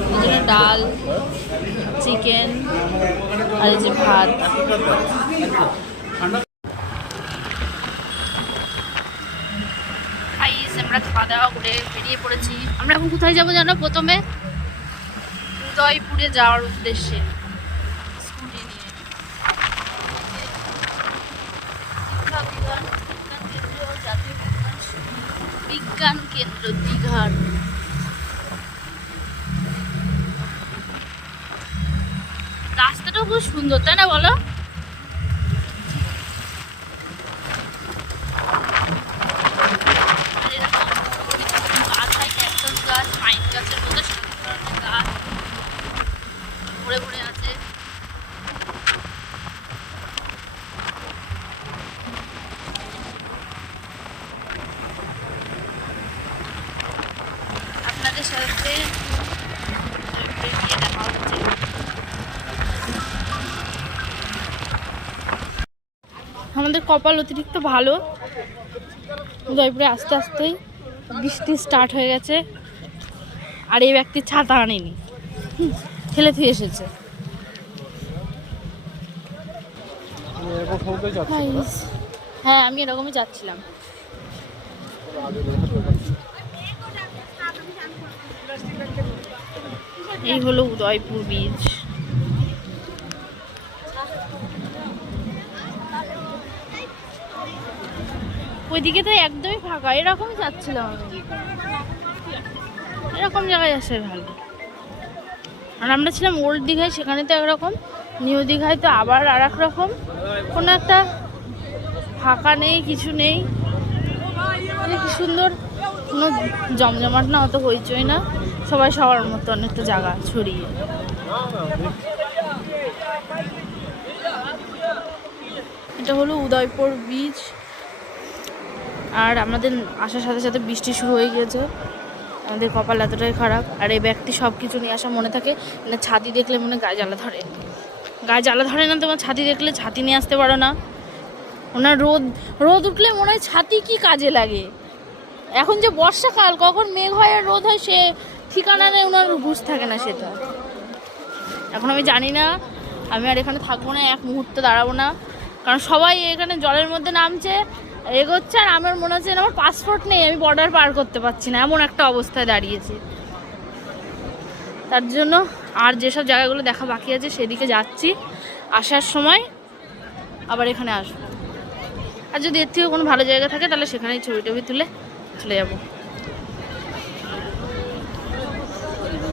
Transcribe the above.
এখানে ডাল, চিকেন আর এই যে ভাত। আমরা খাওয়া দাওয়া করে বেরিয়ে পড়েছি। আমরা এখন কোথায় যাবো জানো? প্রথমে উদয়পুরে যাওয়ার উদ্দেশ্যে স্কুটি নিয়ে। বিজ্ঞান কেন্দ্র দীঘার। রাস্তাটা খুব সুন্দর, তাই না বলো? পাইন গাছের মধ্যে সুন্দর ধরনের গাছ ভরে ভরে আছে। আপনাদের সাথে দেখা হচ্ছে। আমাদের কপাল অতিরিক্ত ভালো, উদয়পুরে আস্তে আস্তেই বৃষ্টি স্টার্ট হয়ে গেছে। আর এই ব্যক্তি ছাতা আনেনি, ফেলে দিয়ে এসেছে। হ্যাঁ, আমি এরকমই যাচ্ছিলাম। এই হলো উদয়পুর বীচ। ওইদিকে তো একদমই ফাঁকা, এরকমই যাচ্ছিলাম আমি। এরকম জায়গায় আসে ভালো। আর আমরা ছিলাম ওল্ড দীঘায়, সেখানে তো একরকম, নিউ দীঘায় তো আবার আর এক রকম। কোনো একটা ফাঁকা নেই, কিছু নেই। কি সুন্দর, কোনো জমজমাট না, অত হইচই না, সবাই সবার মতো অনেকটা জায়গা ছড়িয়ে। এটা হলো উদয়পুর বীচ। আর আমাদের আসার সাথে সাথে বৃষ্টি শুরু হয়ে গিয়েছে। আমাদের কপাল এতটাই খারাপ। আর এই ব্যক্তি সব কিছু নিয়ে আসা মনে থাকে না, ছাতি দেখলে মনে গায়ে জ্বালা ধরে। গায়ে জ্বালা ধরে না তোমার ছাতি দেখলে? ছাতি নিয়ে আসতে পারো না? ওনার রোদ উঠলে মনে হয় ছাতি কি কাজে লাগে। এখন যে বর্ষাকাল, কখন মেঘ হয় আর রোদ হয় সে ঠিকানা নেই, ওনার হুঁশ থাকে না সেটা। এখন আমি জানি না, আমি আর এখানে থাকবো না, এক মুহূর্তে দাঁড়াবো না। কারণ সবাই এখানে জলের মধ্যে নামছে, এগোচ্ছে, আর আমার মনে হচ্ছে আমার পাসপোর্ট নেই, আমি বর্ডার পার করতে পারছি না, এমন একটা অবস্থায় দাঁড়িয়েছি। তার জন্য আর যেসব জায়গাগুলো দেখা বাকি আছে সেদিকে যাচ্ছি। আসার সময় আবার এখানে আসবো। আর যদি এর থেকে কোনো ভালো জায়গা থাকে তাহলে সেখানেই ছবি টবি তুলে চলে যাবো।